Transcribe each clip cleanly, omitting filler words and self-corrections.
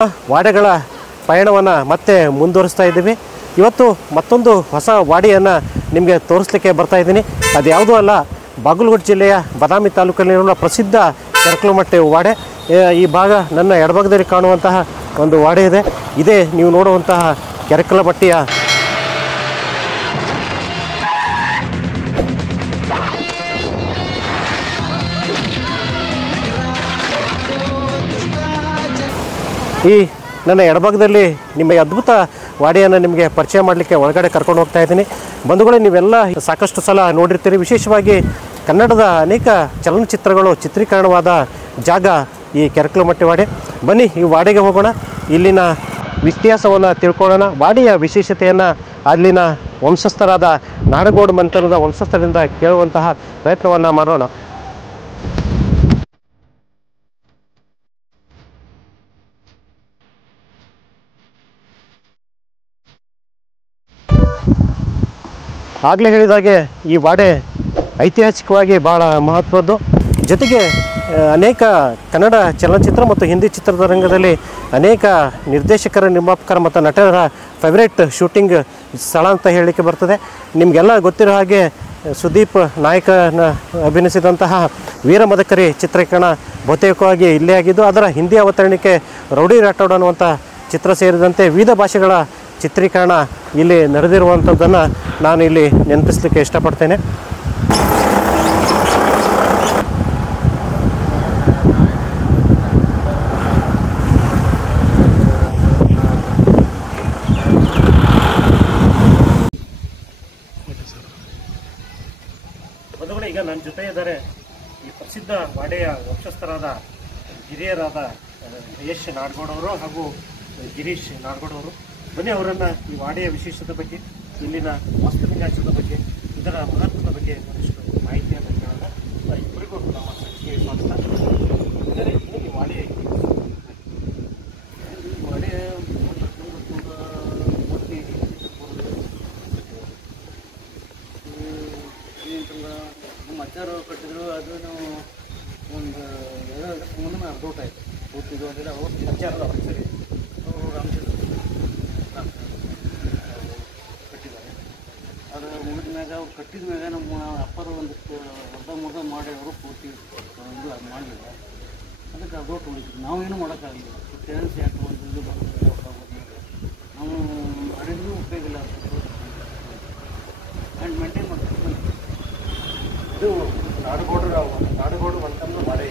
ವಾಡೆಗಳ ಪಯಣವನ್ನು ಮತ್ತೆ ಮುಂದುವರಿಸ್ತಾ ಇದ್ದೀವಿ. ಇವತ್ತು ಮತ್ತೊಂದು ಹೊಸ ವಾಡಿಯನ್ನು ನಿಮಗೆ ತೋರಿಸ್ಲಿಕ್ಕೆ ಬರ್ತಾ ಇದ್ದೀನಿ. ಅದು ಯಾವುದೂ ಅಲ್ಲ, ಬಾಗಲಕೋಟೆ ಜಿಲ್ಲೆಯ ಬಾದಾಮಿ ತಾಲೂಕಿನಲ್ಲಿರುವ ಪ್ರಸಿದ್ಧ ಕೆರಕಲಮಟ್ಟೆ ವಾಡೆ. ಈ ಭಾಗ ನನ್ನ ಎಡಭಾಗದಲ್ಲಿ ಕಾಣುವಂತಹ ಒಂದು ವಾಡೆ ಇದೆ. ಇದೇ ನೀವು ನೋಡುವಂತಹ ಕೆರಕಲಮಟ್ಟೆಯ ಈ ನನ್ನ ಎಡಭಾಗದಲ್ಲಿ ನಿಮ್ಮ ಅದ್ಭುತ ವಾಡಿಯನ್ನು ನಿಮಗೆ ಪರಿಚಯ ಮಾಡಲಿಕ್ಕೆ ಒಳಗಡೆ ಕರ್ಕೊಂಡು ಹೋಗ್ತಾ ಇದ್ದೀನಿ. ಬಂಧುಗಳೇ, ನೀವೆಲ್ಲ ಸಾಕಷ್ಟು ಸಲ ನೋಡಿರ್ತೀರಿ. ವಿಶೇಷವಾಗಿ ಕನ್ನಡದ ಅನೇಕ ಚಲನಚಿತ್ರಗಳು ಚಿತ್ರೀಕರಣವಾದ ಜಾಗ ಈ ಕೆರಕಲಮಟ್ಟೆ ವಾಡೆ. ಬನ್ನಿ ಈ ವಾಡೆಗೆ ಹೋಗೋಣ, ಇಲ್ಲಿನ ಇತಿಹಾಸವನ್ನು ತಿಳ್ಕೊಳ್ಳೋಣ, ವಾಡಿಯ ವಿಶೇಷತೆಯನ್ನು ಅಲ್ಲಿನ ವಂಶಸ್ಥರಾದ ನಾಡಗೌಡ ಮಂಥನದ ವಂಶಸ್ಥರಿಂದ ಕೇಳುವಂತಹ ಪ್ರಯತ್ನವನ್ನು ಮಾಡೋಣ. ಆಗಲೇ ಹೇಳಿದಾಗೆ ಈ ವಾಡೆ ಐತಿಹಾಸಿಕವಾಗಿ ಭಾಳ ಮಹತ್ವದ್ದು. ಜೊತೆಗೆ ಅನೇಕ ಕನ್ನಡ ಚಲನಚಿತ್ರ ಮತ್ತು ಹಿಂದಿ ಚಿತ್ರದ ರಂಗದಲ್ಲಿ ಅನೇಕ ನಿರ್ದೇಶಕರ, ನಿರ್ಮಾಪಕರ ಮತ್ತು ನಟರ ಫೇವ್ರೇಟ್ ಶೂಟಿಂಗ್ ಸ್ಥಳ ಅಂತ ಹೇಳಲಿಕ್ಕೆ ಬರ್ತದೆ. ನಿಮಗೆಲ್ಲ ಗೊತ್ತಿರೋ ಹಾಗೆ ಸುದೀಪ್ ನಾಯಕನ ಅಭಿನಯಿಸಿದಂತಹ ವೀರ ಮದಕರಿ ಚಿತ್ರೀಕರಣ ಬಹುತೇಕವಾಗಿ ಇಲ್ಲೇ ಆಗಿದ್ದು, ಅದರ ಹಿಂದಿ ಅವತರಣಿಕೆ ರೌಡಿ ರಾಠೋಡ್ ಅನ್ನುವಂಥ ಚಿತ್ರ ಸೇರಿದಂತೆ ವಿವಿಧ ಭಾಷೆಗಳ ಚಿತ್ರೀಕರಣ ಇಲ್ಲಿ ನಡೆದಿರುವಂಥದ್ದನ್ನು ನಾನು ಇಲ್ಲಿ ನೆನಪಿಸಲಿಕ್ಕೆ ಇಷ್ಟಪಡ್ತೇನೆ. ಬಂಧುಗಳೇ, ಈಗ ನನ್ನ ಜೊತೆ ಇದ್ದಾರೆ ಈ ಪ್ರಸಿದ್ಧ ವಾಡೆಯ ವಂಶಸ್ಥರಾದ ಹಿರಿಯರಾದ ಯಶ್ ನಾಡಗೌಡ ಅವರು ಹಾಗೂ ಗಿರೀಶ್ ನಾಡಗೌಡ ಅವರು. ಬನ್ನಿ, ಅವರನ್ನು ಈ ವಾಡೆಯ ವಿಶೇಷತೆ ಬಗ್ಗೆ, ಇಲ್ಲಿನ ವಾಸ್ತುವಿನ್ಯಾಸದ ಬಗ್ಗೆ, ಇದರ ಮಹತ್ವದ ಬಗ್ಗೆ ಒಂದಿಷ್ಟು ಮಾಹಿತಿಯನ್ನು ಕೇಳೋಣ. ಇಬ್ಬರಿಗೂ ನಮ್ಮ ಸಂಖ್ಯೆ ಸ್ವಾಗತ. ಈ ವಾಡೆ ನಮ್ಮ ಅಚ್ಚಾರು ಕಟ್ಟಿದ್ರು. ಅದು ನಾವು ಒಂದು 2 ವರ್ಷ ಮುಂದೆ ಅರ್ಧೋಟ ಆಯಿತು. ಕೂತಿದ್ದು ಅದೆಲ್ಲ ಅಚ್ಚಾರದ ಸರಿ ರಾಮಚಂದ್ರ ಕಟ್ಟಿದ್ದಾರೆ. ಅದು ಮುಗಿದ ಮ್ಯಾಗ ಅವ್ರು ಕಟ್ಟಿದ ಮ್ಯಾಗ ನಮ್ಮ ಅಪ್ಪರು ಒಂದಿಷ್ಟು ಅರ್ಧ ಮಾಡಿ ಅವರು ಪೂರ್ತಿ ಇದು ಅದು ಮಾಡಲಿಲ್ಲ. ಅದಕ್ಕೆ ಅರ್ಧೋಟ ಉಳಿತಿದ್ರು. ನಾವೇನು ಮಾಡೋಕ್ಕಾಗಲಿಲ್ಲ. ಟೆರೆನ್ಸ್ ಯಾಕೆ ಒಂದು ಇದು ಬರೋದಿಲ್ಲ, ನಾವು ಮಾಡಿದ್ರೂ ಉಪಯೋಗ ಇಲ್ಲ. ಆ್ಯಂಡ್ ಮೇಂಟೈನ್ ಮಾಡ್ತೀವಿ. ಇದು ನಾಡಗೌಡರು ಮಂಥನ ವಾಡೆ.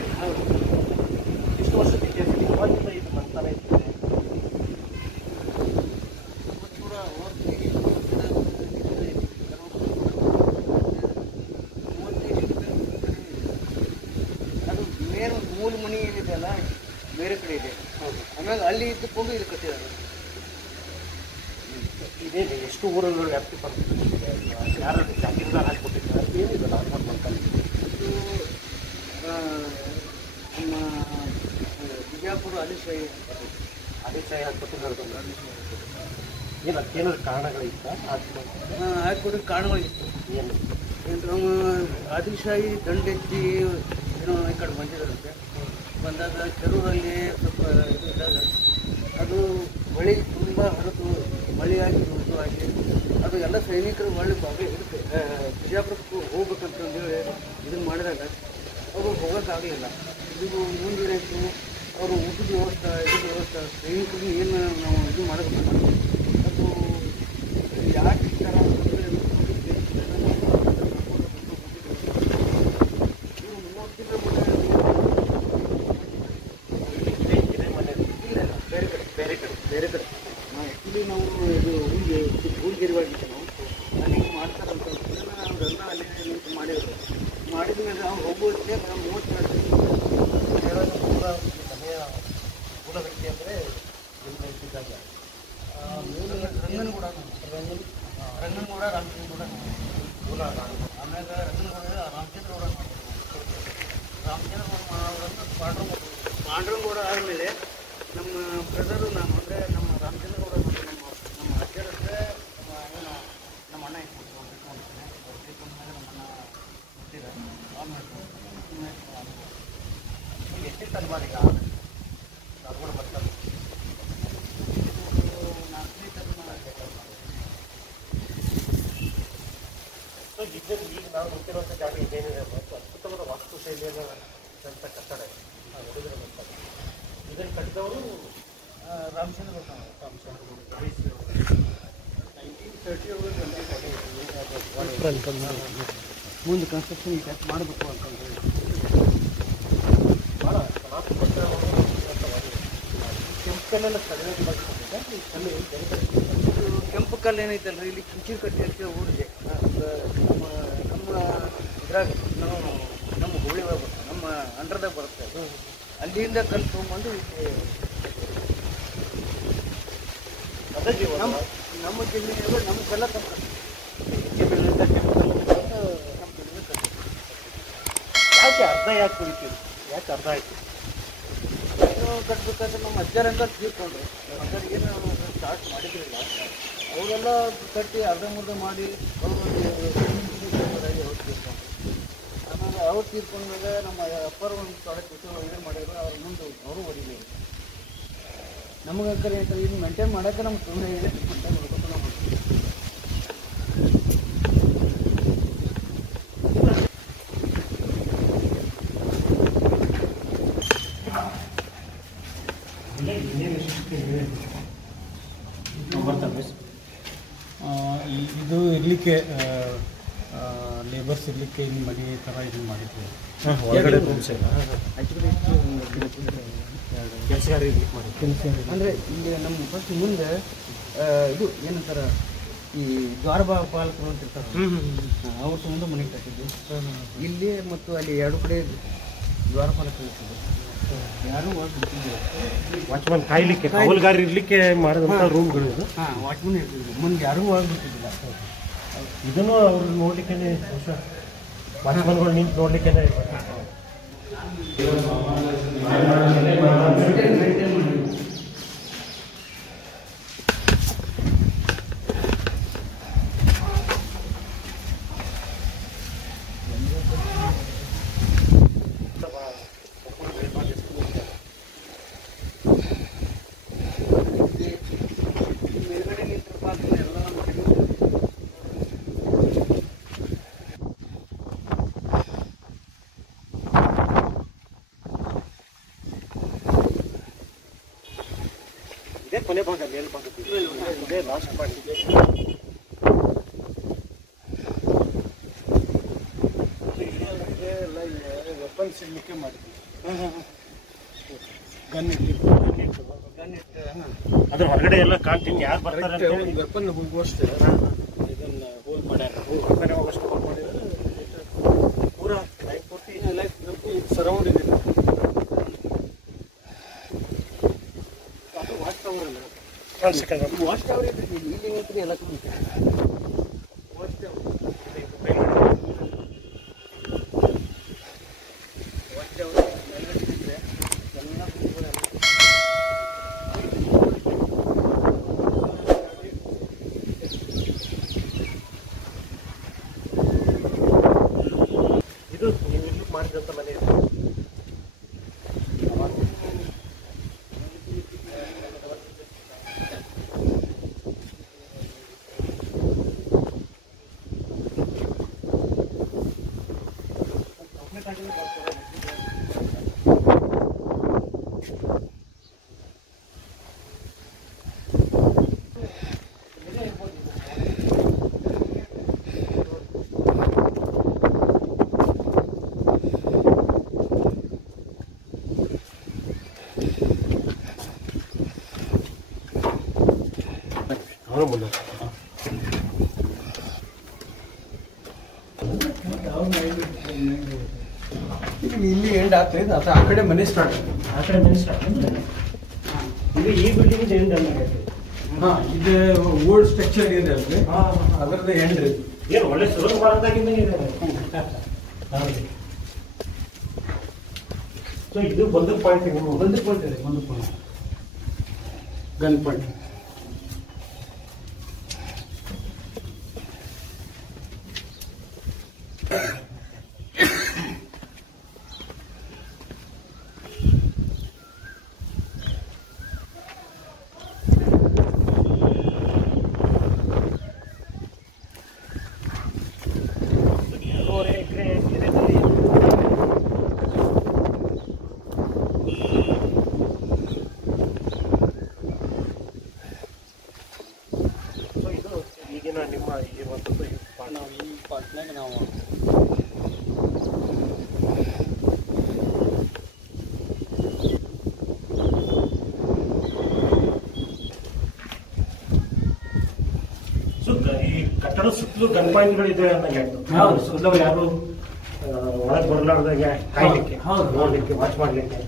ಇಷ್ಟು ವರ್ಷದ ಇತಿಹಾಸ, ಯಾವಾಗಿಂದ ಇದು ಮಂಥನ ಇರ್ತದೆ? ಅದು ಮೇನ್ ಮೂಲ ಮನೆ ಏನಿದೆ ಅಲ್ಲ, ಬೇರೆ ಕಡೆ ಇದೆ. ಆಮೇಲೆ ಅಲ್ಲಿ ಇದ್ದುಕೊಂಡು ಇದು ಕಟ್ಟಿದ್ದಾರೆ. ಇದೇ ಎಷ್ಟು ಊರುಗಳು ವ್ಯಾಪ್ತಿ ಬರ್ತದೆ? ಯಾರು ಜಾಗೀರ್ದಾರ್ ಹಾಕಿಕೊಟ್ಟಿದ್ದಾರೆ? ಏನಿದೆ ನಾಡಗೌಡ ಮಂಥನ? ಇದು ನಮ್ಮ ಬಿಜಾಪುರ ಅಲಿಶಾಹಿ ಹಾಕಿಕೊಟ್ಟಿದ್ದಾರೆ. ಏನು ಅದಕ್ಕೇನಾದ್ರು ಕಾರಣಗಳಿತ್ತ? ಹಾಕಿಕೊಡೋಕೆ ಕಾರಣಗಳಿತ್ತು. ಏನು ನಮ್ಮ ಆದಿಲ್ಶಾಹಿ ದಂಡೆತ್ತಿ ಏನೋ ಈ ಕಡೆ ಬಂದಿದ್ದಾರಂತೆ. ಬಂದಾಗ ಕೆರೂರಲ್ಲಿ ಸ್ವಲ್ಪ ಇದು ಇದ್ದಾಗ ಅದು ಹೊಳೆ ತುಂಬ ಹರಿದು ಮಳೆಯಾಗಿ ರುಜು ಆಗಿ ಅದು ಎಲ್ಲ ಸೈನಿಕರು ಒಳ್ಳೆ ಭಾಗ ಇರುತ್ತೆ. ಬಿಜಾಪುರಕ್ಕೆ ಹೋಗ್ಬೇಕಂತಂದೇಳಿ ಇದನ್ನು ಮಾಡಿದಾಗ ಅವರು ಹೋಗೋಕ್ಕಾಗಲಿಲ್ಲ. ಇದು ಮುಂದೇನಾಯಿತು, ಅವರು ಊಟದ ವ್ಯವಸ್ಥೆ ಸೈನಿಕರಿಗೆ ಏನು ನಾವು ಇದು ಮಾಡಬೇಕಲ್ಲ, ಅದು ಯಾಕೆ ಈ ಥರ ಅಂತಂದರೆ ಬೇರೆ ಕಡೆ ಆ್ಯಕ್ಚುಲಿ ನಾವು ಇದು ಹೂಲ್ಗೆರೆ ಒಳಗಿತ್ತು. ನಾವು ಅಲ್ಲಿ ಮಾಡ್ತಾರಂತ ಅವರೆಲ್ಲ ಅಲ್ಲಿ ನಿಂತು ಮಾಡಿದ್ರು. ಮಾಡಿದ ಮೇಲೆ ಅವ್ರು ಹೋಗೋದಕ್ಕೆ 32 ಮೂಲ ವ್ಯಕ್ತಿ ಅಂದರೆ ಇದ್ದಾಗ ರಂಗನಗೌಡ ರಾಮಚಂದ್ರಗೌಡ ಮೂಲ ಆಮ್ಯಾಗ ರಂಗನಗೌಡ ರಾಮಚಂದ್ರಗೌಡ ಪಾಂಡುರಂಗೌಡ ಆದಮೇಲೆ ನಮ್ಮ ಬ್ರದರು ನಾನು ಅಂದರೆ ನಮ್ಮ ರಾಮಚಂದ್ರಗೌಡ ನಮ್ಮ ಅಜ್ಜರಕ್ಕೆ ನಮ್ಮ ಅಣ್ಣ ಇಟ್ಕೊಂಡಿದ್ದೇನೆ. ನಮ್ಮ ಅಣ್ಣ ಹುಟ್ಟಿದ ಎಷ್ಟೇ ತಲೆಮಾರಿಗೆ ನಾಡಗೌಡ ಮಂಥನ ಇರುವಂಥ ಜಾಗ ಇದೇನಿದೆ ಮತ್ತು ಅದ್ಭುತವಾದ ವಾಸ್ತುಶೈಲಿಯನ್ನು ಅಂತ ಕಟ್ಟಡ ಇದನ್ನು ಕಟ್ಟಿದವರು ರಾಮಚಂದ್ರ ಮುಂದೆ ಕನ್ಸ್ಟ್ರಕ್ಷನ್ ಈ ಟೈಪ್ ಮಾಡಬೇಕು ಅಂತಂದ್ರೆ ಭಾಳ ಕೆಂಪು ಕಲ್ಲೆಲ್ಲ ಸರಿಯಾಗಿ ಬಳಸ್ಕೊಂಡಿದೆ. ಈ ಕಲ್ಲು ಕೆಂಪು ಕಲ್ಲು ಏನೈತಲ್ರಿ ಇಲ್ಲಿ ಕಿಂಚಿನ ಕಟ್ಟಿ ಅಂತ ಊರಿಗೆ ನಮ್ಮ ಇದ್ರಾಗ ನಮ್ಮ ಹುಳಿ ಬರುತ್ತೆ, ನಮ್ಮ ಅಂಡ್ರದಾಗ ಬರುತ್ತೆ. ಅಲ್ಲಿಂದ ಕಲ್ಲು ತೊಗೊಂಬಂದು ಅದೇ ಜೀವ ನಮ್ಮ ಜಮೀನಿಗೆ ನಮ್ಮ ಕಲ್ಲ ತಪ್ಪು ಯಾಕೆ ಅರ್ಧ ಯಾಕೆ ಕುಡಿತೀವಿ? ಯಾಕೆ ಅರ್ಧ ಆಯ್ತು ಕಟ್ಬೇಕಾದ್ರೆ ನಮ್ಮ ಅಜ್ಜರಂಗ ತೀರ್ಕೊಂಡ್ರು. ನಮ್ಮ ಅಜ್ಜರಿಗೇನು ಸ್ಟಾರ್ಟ್ ಮಾಡಿದ್ರಿಲ್ಲ, ಅವರೆಲ್ಲ ಕಟ್ಟಿ ಅರ್ಧಂಬರ್ಧ ಮಾಡಿ ಅವ್ರು ತೀರ್ಕೊಂಡ್ರು. ಆಮೇಲೆ ಅವ್ರು ತೀರ್ಕೊಂಡಾಗ ನಮ್ಮ ಅಪ್ಪರು ಒಂದು ಪ್ರಾಡಕ್ಟ್ ಇದು ಮಾಡಿದ್ರು, ಅವ್ರ ಮುಂದೆ ಅವರು ಹೊಡಿಲಿ. ನಮಗೆ ಅಂಕಲ್ ಹೇಳ್ತಾರೆ ಇದು ಮೇಂಟೈನ್ ಮಾಡೋಕ್ಕೆ ನಮ್ಗೆ ತೊಂದರೆ ಇದೆ, ಮೇಂಟೈನ್ ಮಾಡ್ಬೇಕು ನಾವು. ಇದು ಇರಲಿಕ್ಕೆ ಲೇಬರ್ಸ್ ಇರಲಿಕ್ಕೆ ಇಲ್ಲಿ ಮನೆ ಥರ ಇದನ್ನು ಮಾಡಿದ್ವಿ. ಹೊರಗಡೆ ಕೆಲಸಗಾರ ಇರ್ಲಿಕ್ಕೆ ಮಾಡಿ ಅಂದರೆ ಇಲ್ಲಿ ನಮ್ಮ ಫಸ್ಟ್ ಮುಂದೆ ಇದು ಏನಂತಾರೆ ಈ ದ್ವಾರಪಾಲಕರು ಅಂತ ಇರ್ತಾರೆ, ಅವ್ರ ಸಂಬಂಧ ಮನೆ ಕಟ್ಟಿದ್ದು ಇಲ್ಲಿ ಮತ್ತು ಅಲ್ಲಿ ಎರಡು ಕಡೆ ದ್ವಾರಪಾಲಕರು ಇರ್ತಿದ್ರು. ಯಾರೂ ಬಿಡ್ತಿದ್ರು, ವಾಚ್ಮನ್ ಕಾಯ್ಲಿಕ್ಕೆ ಕಾವಲುಗಾರ ಇರ್ಲಿಕ್ಕೆ ಮಾಡಿದಂಥ ರೂಮ್ಗಳು ಇದು. ವಾಚ್ಮನ್ ಇರ್ತಿದ್ರು, ಮುಂದೆ ಯಾರೂ ಬಿಡ್ತಿದ್ದಿಲ್ಲ. ಇದನ್ನು ಅವ್ರು ನೋಡ್ಲಿಕ್ಕೆ ವಾಚ್ಮನ್ಗಳು ನಿಂತು ನೋಡ್ಲಿಕ್ಕೆ ಇದೇ ಕೊನೆ ಭಾಗ ಮೇಲ್ಭಾಗ ಇದೇ ಲಾಸ್ಟ್ ಮಾಡಿ ಎಲ್ಲ ವೆಪನ್ಸ್ ಇಡಲಿಕ್ಕೆ ಮಾಡಿದ್ವಿ. ಗನ್ ಇಡ್ಲಿಕ್ಕೆ ಅದ್ರ ಹೊರಗಡೆ ಎಲ್ಲ ಕಾಣ್ತೀನಿ ಯಾರು ಬರ್ತಾರೆ ಅಂತ ಹೇಳಿ ವೆಪನ್ ಹೋಗುವಷ್ಟು ಇದನ್ನು ಹೋಲ್ ಮಾಡ್ಯಾರ. ಹೊರಗಡೆ ಹೋಗೋಷ್ಟು ಹೋಗಿ ಮಾಡಿದ್ರೆ ಪೂರಾ ಲೈಫ್ ಕೊಟ್ಟು ಲೈಫ್ ಸರೌಂಡ್ ಇದೆ. ವಾಚ್ ಟವರ್ ಅಲ್ಲ, ಸೆಕೆಂಡ್ ವಾಚ್ ಟವರ್ ಇರ್ತೈತಿ ಇಲ್ಲಿ ನಿಂತ್ರೆ ಎಲ್ಲ ಕುಡಿತಾರೆ. ವಾಚ್ ಟವರ್ ಇದು ನೀವು ಇಲ್ಲಿ ಮಾಡಿದಂಥ ಮನೆ ಇದು. ಮುಂದೆ ಇಲ್ಲಿ ಎಂಡ್ ಆಗ್ತದೆ, ಅದು ಆ ಕಡೆ ಮನೆ ಸ್ಟಾರ್ಟ್. ಆ ಕಡೆ ಮನೆ ಸ್ಟಾರ್ಟ್ ಇದು ಈ ಬಿಲ್ಡಿಂಗ್ ಎಂಡ್ ಅನ್ನೋದು. ಹಾಂ, ಇದು ಓಲ್ಡ್ ಸ್ಟ್ರಕ್ಚರ್ ಇದೆ ಅಲ್ರಿ, ಅದರದ್ದು ಎಂಡ್ ರೀ. ಏನು ಒಳ್ಳೆ ಸುಲಭ ಭಾರತದಾಗಿಂದ ಇದೆ. ಸೊ ಇದು ಒಂದು ಪಾಯಿಂಟ್ ಇದೆ, ಒಂದು ಪಾಯಿಂಟ್ ಗನ್ ಪಾಯಿಂಟ್. ಕಟ್ಟಡ ಸುತ್ತಲೂ ಗನ್ ಪಾಯಿಂಟ್ಗಳು ಇದೆ ಅನ್ನಂಗೆ ಆಗ್ತದೆ. ಹೌದು. ಸುತ್ತಲೂ ಯಾರು ಒಳಗೆ ಬರಲಾರ್ದಾಗೆ ಕಾಯ್ಲಿಕ್ಕೆ, ಹೌದು. ನೋಡ್ಲಿಕ್ಕೆ, ವಾಚ್ ಮಾಡ್ಲಿಕ್ಕೆ.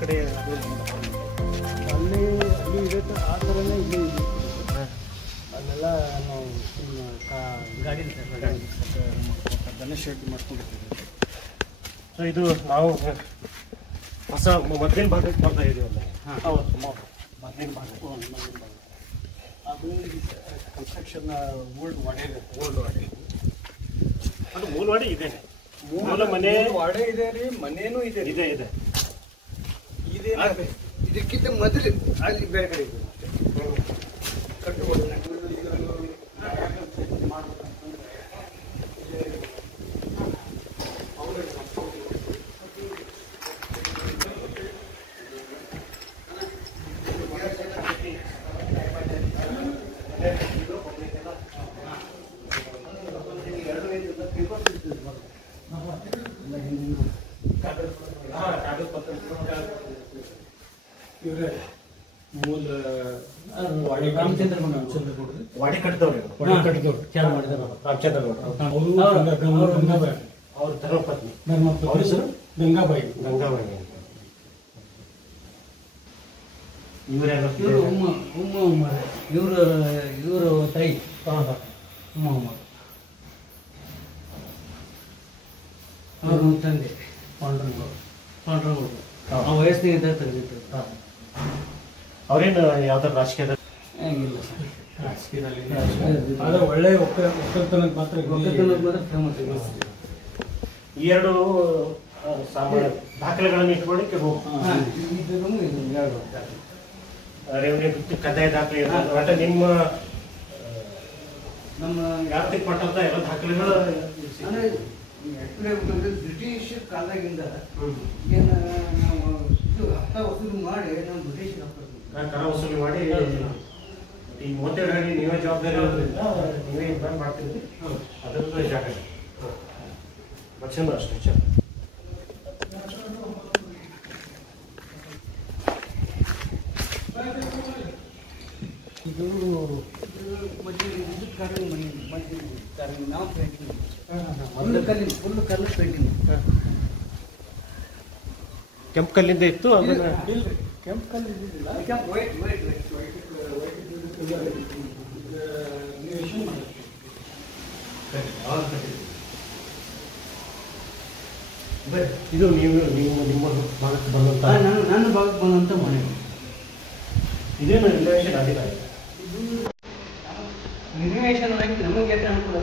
ಕಡೆ ಅಲ್ಲಿ ಇದೆ ಆ ಥರನೇ ಇಲ್ಲಿ ಇದೆ. ಅಲ್ಲೆಲ್ಲ ನಾವು ಗಾಡಿ ಗಣೇಶ ಶೆಟ್ಟಿ ಮಾಡ್ಕೊಂಡಿದ್ದೀವಿ. ಸೊ ಇದು ನಾವು ಹೊಸ ಮೊದಲಿನ ಭಾಗಕ್ಕೆ ಬರ್ತಾ ಇದೀವಲ್ಲ. ಹೌದು, ಮೊದಲಿನ ಭಾಗ. ಅದು ಕನ್ಸ್ಟ್ರಕ್ಷನ್ ಓಲ್ಡ್ ವಾಡೆ ಇದೆ. ಓಲ್ಡ್ ವಾಡಿ, ಅದು ಮೂಲವಾಡಿ ಇದೇನೆ. ಮೂಲ ಮನೆ ವಾಡೆ ಇದೆ ರೀ, ಮನೇನೂ ಇದೆ. ಇದೆ ಇದೆ. ಇದಕ್ಕಿಂತ ಮೊದಲು ಅಲ್ಲಿ ಬೇರೆ ಕಡೆ ಇದೆ ಕಟ್ಟುಗಳು. ಇವರೇ ಮೂಲ ರಾಮಚಂದ್ರ ವಾಡಿ ಕಟ್ಟಿದವ್ರು, ಚಾಲು ಮಾಡಿದ್ರು ರಾಮಚಂದ್ರ ಅವ್ರ ಧರ್ಮಪತ್ನಿ. ಅವ್ರ ಹೆಸರು ಗಂಗಾಬಾಯಿ. ಗಂಗಾಬಾಯಿ. ಇವರೆಲ್ಲ ಇವರು ಉಮ್ಮ ಇವರು ತಾಯಿ ಉಮ್ಮ ಅವರು ತಂದೆ ಪಾಂಡ್ರಂಗೌಡರು ಆ ವಯಸ್ಸಿನಿಂದ ತೆಗೆದಿತ್ತು. ಅವ್ರೇನು ಯಾವ್ದಾರ ರಾಜಕೀಯದ ಹಂಗಿಲ್ಲ ಆದ್ರೆ ಒಳ್ಳೆ ಒಕ್ಕಲ್ತನಕ್ಕೆ ಮಾತ್ರ ಫೇಮಸ್. ಈ ಎರಡು ದಾಖಲೆಗಳನ್ನು ಇಟ್ಕೊಂಡು ಕೆಲವು ರೆವಿನ್ಯೂ ಕಂದಾಯ ದಾಖಲೆ ಒಟ್ಟ ನಿಮ್ಮ ನಮ್ಮ ವ್ಯಾಪ್ತಿಗೆ ಪಟ್ಟಂತ ಎಲ್ಲ ದಾಖಲೆಗಳು. ಬ್ರಿಟಿಷ್ ಕಾಲದಾಗಿಂದ ಏನು ನಾವು ಇದು ಹತ್ತ ವಸೂಲು ಮಾಡಿ ನಾವು ಬ್ರಿಟಿಷ್ ಕರ ವಸೂಲಿ ಮಾಡಿ ಈ 32 ಅಡಿ ನೀವೇ ಜವಾಬ್ದಾರಿ ಇರೋದ್ರಿಂದ ನೀವೇ ಬಂದ್ ಮಾಡ್ತಿದ್ರಿ. ಅದರದ್ದು ಜಾಗ ಚಂದ ಸ್ಟ್ರಕ್ಚರ್. ಇದು ಮಧ್ಯೆ ಇದು ಕಲ್ಲು ಮನೆ ಮಧ್ಯೆ ಕಲ್ಲು ನಾವು ಪೇಂಟಿಂಗ್ ಫುಲ್ ಕಲ್ಲು ಪೇಂಟಿಂಗ್. ಕೆಂಪು ಕಲ್ಲಿಂದ ಇತ್ತು ಅದನ್ನ ಕೆಂಪು ಕಲ್ಲು ಇದ್ದಿಲ್ಲ, ವೈಟ್ ಇದು ನಿಮ್ಮ ಭಾಗಕ್ಕೆ ಬಂದಂತ ನನ್ನ ಭಾಗಕ್ಕೆ ಬಂದಂಥ ಮನೆ. ಇದೇನು ರಿಲೇಷನ್ ಆಗಿಲ್ಲ, ಇದು ನಿರ್ವೇಶನ ಆಗಿ ನಮಗೆ ಅನುಕೂಲ